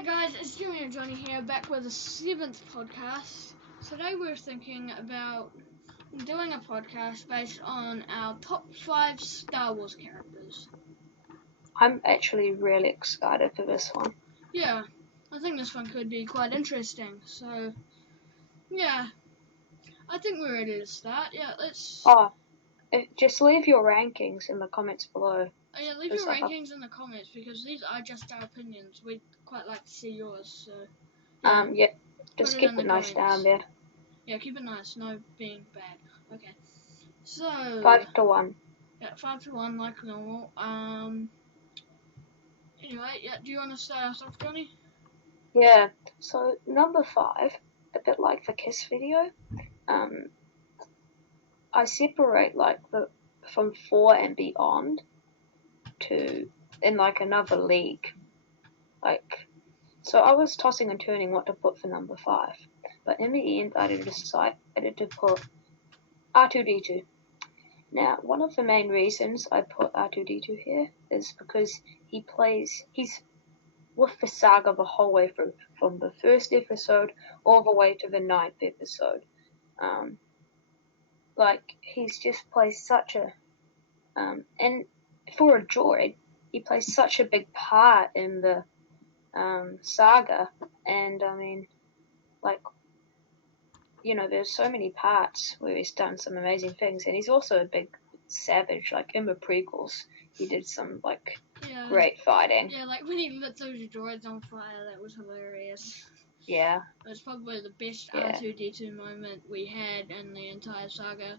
Hey guys, it's Jimmy and Johnny here, back with the 7th podcast. Today we're thinking about doing a podcast based on our top 5 Star Wars characters. I'm actually really excited for this one. Yeah, I think this one could be quite interesting. So, yeah, I think we're ready to start. Yeah, let's... Just leave your rankings in the comments below. Yeah, leave your rankings in the comments because these are just our opinions. We'd quite like to see yours, so... Yeah, just keep it nice down there. Yeah, keep it nice, no being bad. Okay, so... 5-1. Yeah, 5-1 like normal. Anyway, yeah, do you want to start us off, Johnny? Yeah, so number 5, a bit like the Kiss video, I separate from 4 and beyond to in another league. So I was tossing and turning what to put for number 5, but in the end I decided to put R2-D2. Now, one of the main reasons I put R2-D2 here is because he's with the saga the whole way through, from the first episode all the way to the 9th episode. He's just plays such a, and for a droid, he plays such a big part in the saga, and I mean, there's so many parts where he's done some amazing things, and he's also a big savage. Like in the prequels, he did some great fighting. Yeah, like when he lit those droids on fire, that was hilarious. Yeah. It was probably the best R2-D2 moment we had in the entire saga.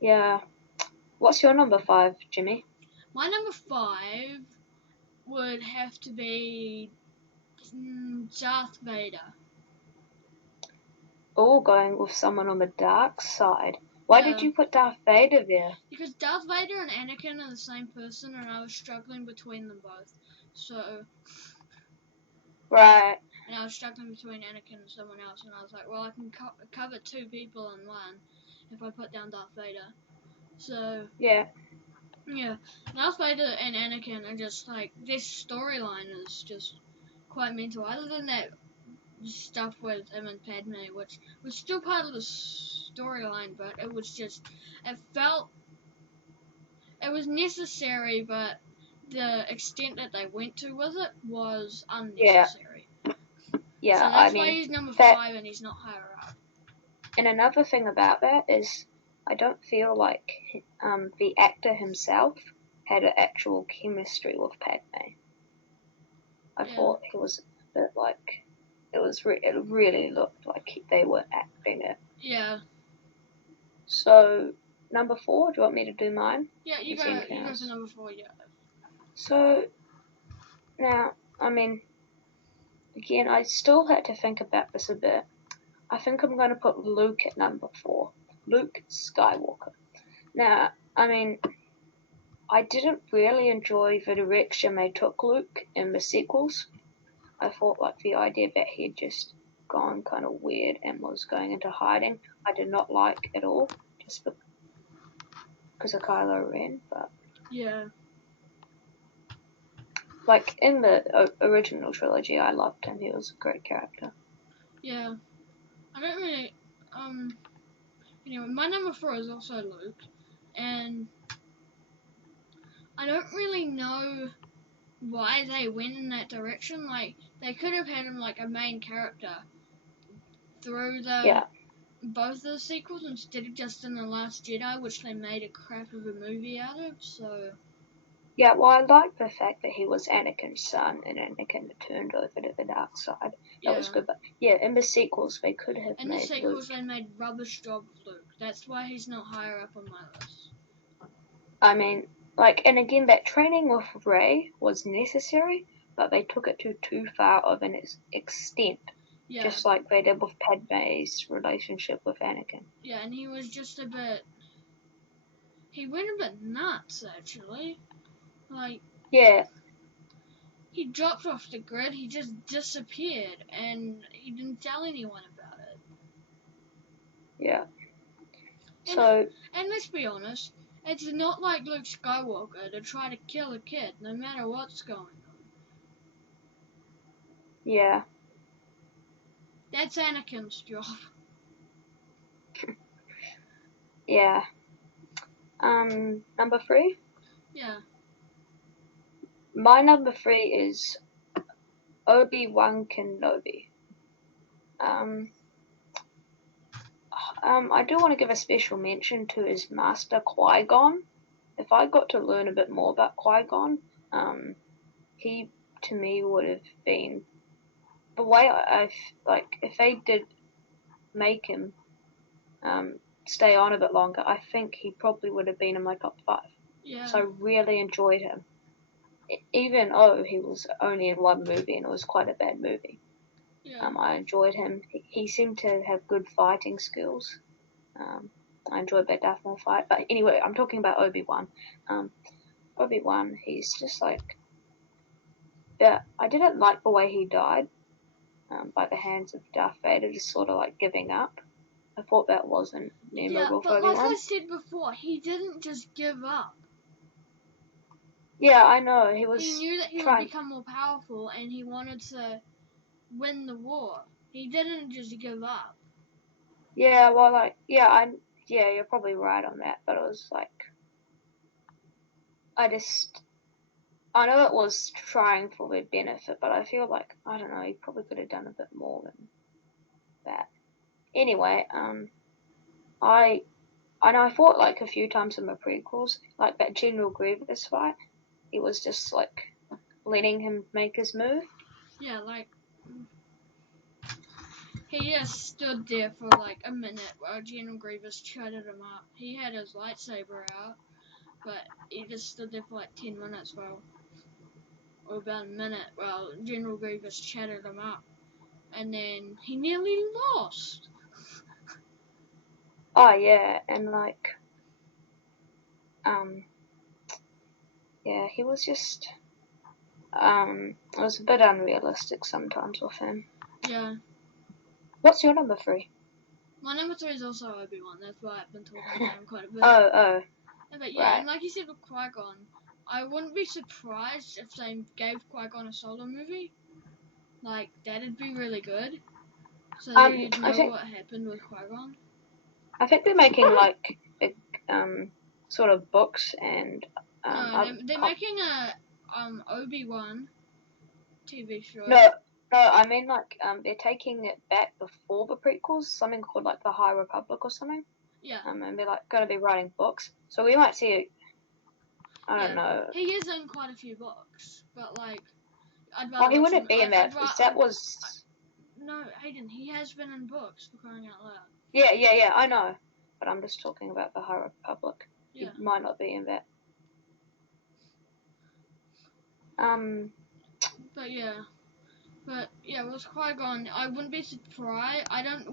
Yeah. What's your number 5, Jimmy? My number 5 would have to be Darth Vader. Oh, going with someone on the dark side. Why did you put Darth Vader there? Because Darth Vader and Anakin are the same person, and I was struggling between them both. So... Right. And I was struggling between Anakin and someone else, and I was like, well, I can cover 2 people in one if I put down Darth Vader. So... Yeah. Yeah, Darth Vader and Anakin are just this storyline is just quite mental. Other than that stuff with him and Padme, which was still part of the storyline, but it was it was necessary, but the extent that they went to with it was unnecessary. Yeah, so that's why he's number 5 and he's not higher up. And another thing about that is I don't feel like the actor himself had an actual chemistry with Padme. I thought he was a bit it really looked like they were acting it. Yeah. So, number 4, do you want me to do mine? Yeah, you go for number 4, yeah. So, now, I mean, again, I still had to think about this a bit. I think I'm going to put Luke at number 4. Luke Skywalker. Now, I mean, I didn't really enjoy the direction they took Luke in the sequels. I thought the idea that he had just gone kind of weird and was going into hiding, I did not like at all, just because of Kylo Ren, but... Yeah. In the original trilogy, I loved him. He was a great character. Yeah. I don't really... Anyway, my number 4 is also Luke, and I don't really know why they went in that direction. They could have had him a main character through both the sequels instead of just in The Last Jedi, which they made a crap of a movie out of, so... Yeah, well, I like the fact that he was Anakin's son and Anakin turned over to the dark side. That was good, but yeah, in the sequels they could have made In the sequels Luke. they made rubbish job of Luke. That's why he's not higher up on my list. I mean, and again, that training with Rey was necessary, but they took it to too far of an extent. Yeah. Just like they did with Padme's relationship with Anakin. Yeah, and he was just a bit... He went a bit nuts, actually. Yeah. He dropped off the grid, he just disappeared, and he didn't tell anyone about it. Yeah. And let's be honest, it's not like Luke Skywalker to try to kill a kid, no matter what's going on. Yeah. That's Anakin's job. Yeah. Number 3? Yeah. My number 3 is Obi-Wan Kenobi. Um, I do want to give a special mention to his master Qui-Gon. If I got to learn a bit more about Qui-Gon, he to me would have been the way like if they did make him stay on a bit longer, I think he probably would have been in my top 5. Yeah. So I really enjoyed him, even though he was only in one movie and it was quite a bad movie. Yeah. I enjoyed him. He seemed to have good fighting skills. I enjoyed that Darth Maul fight. But anyway, I'm talking about Obi-Wan. Obi-Wan, he's just like, yeah, I didn't like the way he died by the hands of Darth Vader, just sort of like giving up. I thought that wasn't Yeah, memorable for but like Obi-Wan. I said before, he didn't just give up. Yeah, I know. He was He knew that he would trying. become more powerful and he wanted to win the war. He didn't just give up. Yeah, well, like, yeah, you're probably right on that. But it was like, I know it was trying for their benefit, but I feel like, I don't know, he probably could have done a bit more than that. Anyway, I I know I fought like a few times in my prequels, like that General Grievous fight. It was just like letting him make his move. Yeah, like he just stood there for like a minute while General Grievous chatted him up. He had his lightsaber out, but he just stood there for like 10 minutes or about a minute while General Grievous chatted him up. And then he nearly lost. Oh yeah, and like um yeah, he was just it was a bit unrealistic sometimes with him. Yeah. What's your number 3? My number 3 is also Obi-Wan. That's why I've been talking about him quite a bit. Oh, But yeah, right. and like you said with Qui-Gon, I wouldn't be surprised if they gave Qui-Gon a solo movie. Like, that'd be really good. So that you'd I know think what happened with Qui-Gon. they're making like big sort of books and No, they're making a Obi-Wan TV show. no, I mean like they're taking it back before the prequels, something called like the High Republic or something. Yeah. And they're like going to be writing books, so we might see. I don't know. He is in quite a few books, but like, I'd Oh, rather he watch him. wouldn't be in that. That was. No, Hayden, he has been in books for crying out loud. Yeah. I know, but I'm just talking about the High Republic. Yeah. He might not be in that. But yeah. With Qui-Gon, I wouldn't be surprised. I don't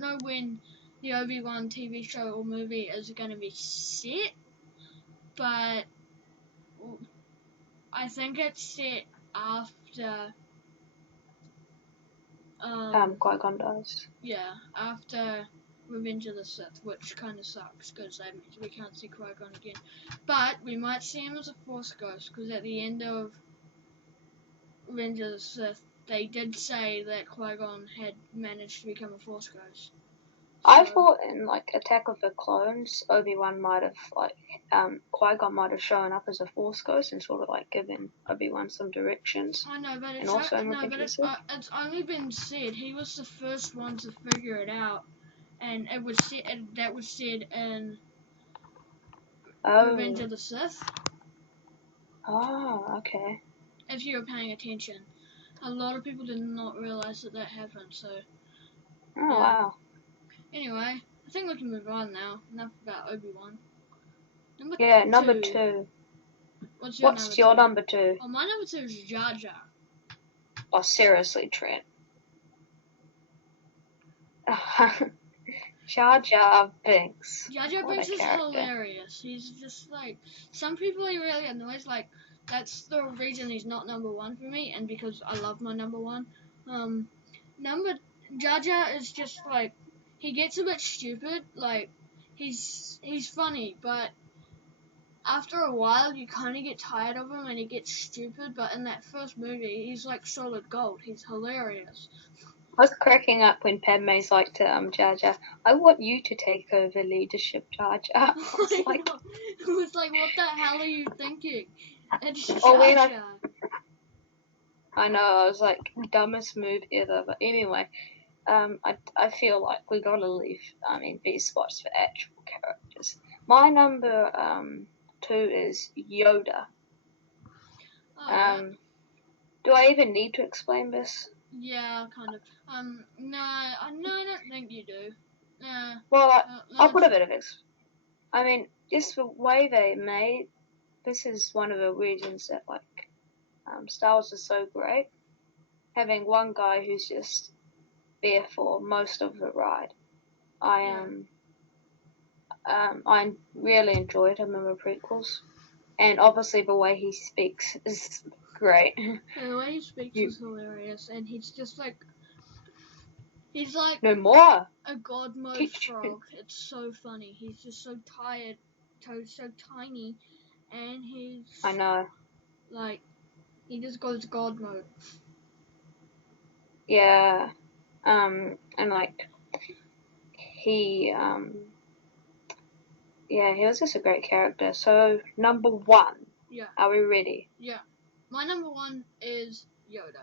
know when the Obi-Wan TV show or movie is going to be set, but I think it's set after. Qui-Gon dies. Yeah, after Revenge of the Sith, which kind of sucks because that means we can't see Qui-Gon again. But we might see him as a Force ghost because at the end of Revenge of the Sith, they did say that Qui-Gon had managed to become a Force ghost. I thought in like Attack of the Clones, Obi-Wan might have Qui-Gon might have shown up as a Force ghost and sort of like given Obi-Wan some directions. I know, but it's only been said he was the first one to figure it out, and that was said in Revenge of the Sith. Oh, okay. If you were paying attention, a lot of people did not realize that happened. So. Oh Yeah. wow. Anyway, I think we can move on now. Enough about Obi-Wan. Number 2. What's your number 2? Oh, my number 2 is Jar Jar. Oh, seriously, Trent. Jar Binks. Jar Binks is hilarious. He's just like, some people he really annoys. Like, that's the reason he's not number 1 for me, and because I love my number 1. Jar Jar is just like, he gets a bit stupid. Like, he's funny, but after a while you kind of get tired of him and he gets stupid, but in that first movie he's like solid gold. He's hilarious. I was cracking up when Padme's like to Jar Jar, I want you to take over leadership, Jar Jar. I was like, It was like, what the hell are you thinking? It's oh, Jar when Jar. I know, I was like, dumbest move ever. But anyway, I feel like we gotta leave, these spots for actual characters. My number 2 is Yoda. Oh, yeah. Do I even need to explain this? Yeah, kind of. No, I don't think you do. Well, I'll put a Let's. bit of it. I mean, just the way they made this is one of the reasons that Star Wars is so great. Having one guy who's just there for most of the ride. Yeah. I really enjoyed him in the prequels, and obviously the way he speaks is great. Yeah, the way he speaks is hilarious, and he's like No more. a god mode Teach. frog. It's so funny. He's just so tired, so tiny, and I know. like he just goes god mode. Yeah. And like he yeah, he was just a great character. So number 1. Yeah. Are we ready? Yeah. My number 1 is Yoda.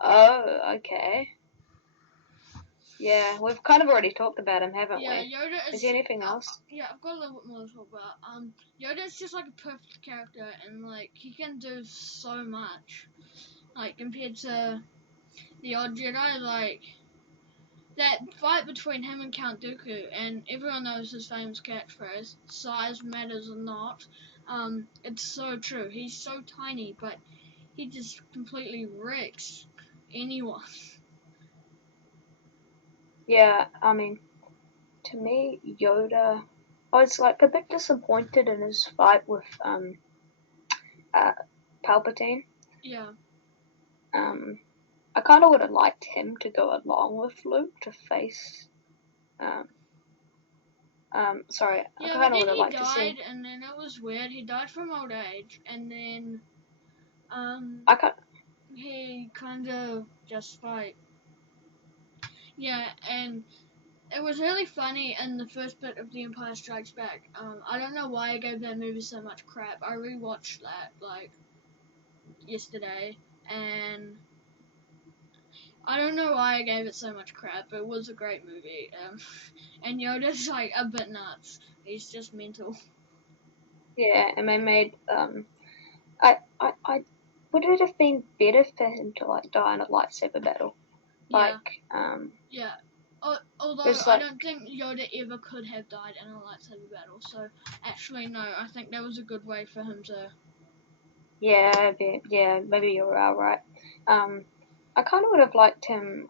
Oh, okay. Yeah, we've kind of already talked about him, haven't Yeah, we? Yoda is. Is there anything else? Yeah, I've got a little bit more to talk about. Yoda is just like a perfect character, and like he can do so much. Like compared to the odd Jedi, like that fight between him and Count Dooku, and everyone knows his famous catchphrase, "Size matters or not." It's so true. He's so tiny, but he just completely wrecks anyone. Yeah, to me, Yoda, I was like a bit disappointed in his fight with uh, Palpatine. Yeah. I kind of would have liked him to go along with Luke to face. Um, Sorry, I Yeah, but kind of then would have he liked to died, see. and then it was weird. He died from old age, and then I can he kind of just like yeah, and it was really funny in the first bit of The Empire Strikes Back. I don't know why I gave that movie so much crap. I rewatched that like yesterday, and I don't know why I gave it so much crap. It was a great movie. And Yoda's like a bit nuts. He's just mental. Yeah, and they made I would it have been better for him to like die in a lightsaber battle? Yeah, Like yeah. Although there's I like don't think Yoda ever could have died in a lightsaber battle, so actually no, I think that was a good way for him to. yeah, maybe you're right. I kind of would have liked him.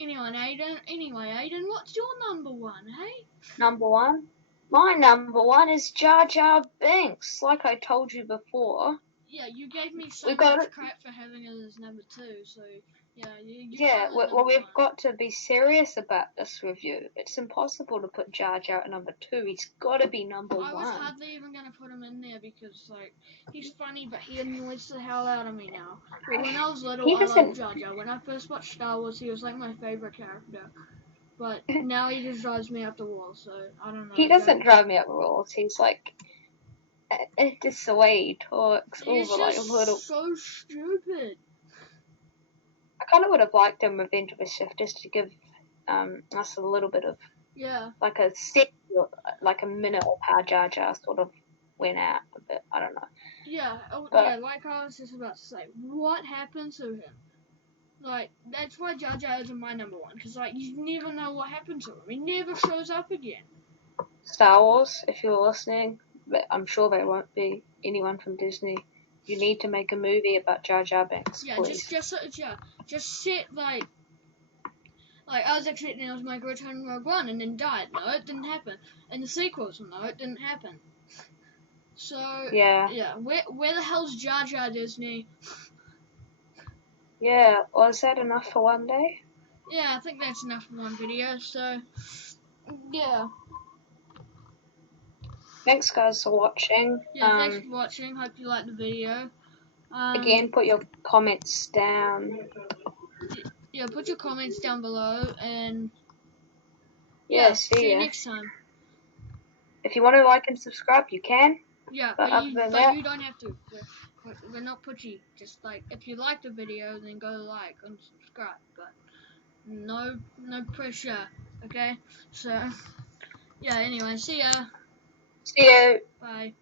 Anyway, Aiden, what's your number 1, hey? Number 1. My number 1 is Jar Jar Binks. Like I told you before, Yeah, you gave me so we got much it. crap for having it as number 2, so yeah, you put Yeah, him as well, number 1. we've got to be serious about this review. It's impossible to put Jar Jar at number 2. He's got to be number I was 1. hardly even gonna put him in there because like he's funny, but he annoys the hell out of me now. But when I was little, He I loved doesn't. Jar Jar. When I first watched Star Wars, he was like my favorite character. But now he just drives me up the wall. So I don't He know. doesn't drive me up the walls. He's like, it's just the way he talks. He's Over like a little. just so stupid. I kind of would have liked him Revenge of the Sith just to give us a little bit of Yeah. like like a minute of how Jar Jar sort of went out a bit. I don't know, Yeah. but Like I was just about to say, what happened to him? Like that's why Jar Jar is my number 1, because like you never know what happened to him. He never shows up again. Star Wars, if you're listening, but I'm sure there won't be anyone from Disney. You need to make a movie about Jar Jar Binks, Yeah, please. just sit like I was expecting it was Michael return in Rogue One and then died. No, it didn't happen. And the sequels, no, it didn't happen. So Yeah, yeah, where the hell's Jar Jar, Disney? yeah. Was that enough for one day? Yeah, I think that's enough for one video. So yeah, Thanks guys for watching. Yeah, thanks for watching. Hope you liked the video. Again, put your comments down. Yeah, put your comments down below, and Yeah, see you ya. next time. If you want to like and subscribe, you can. Yeah, But other than that, you don't have to. We're not pushy. Just like if you like the video, then go like and subscribe. But no pressure. Okay. So yeah. Anyway, see ya. see you. Bye.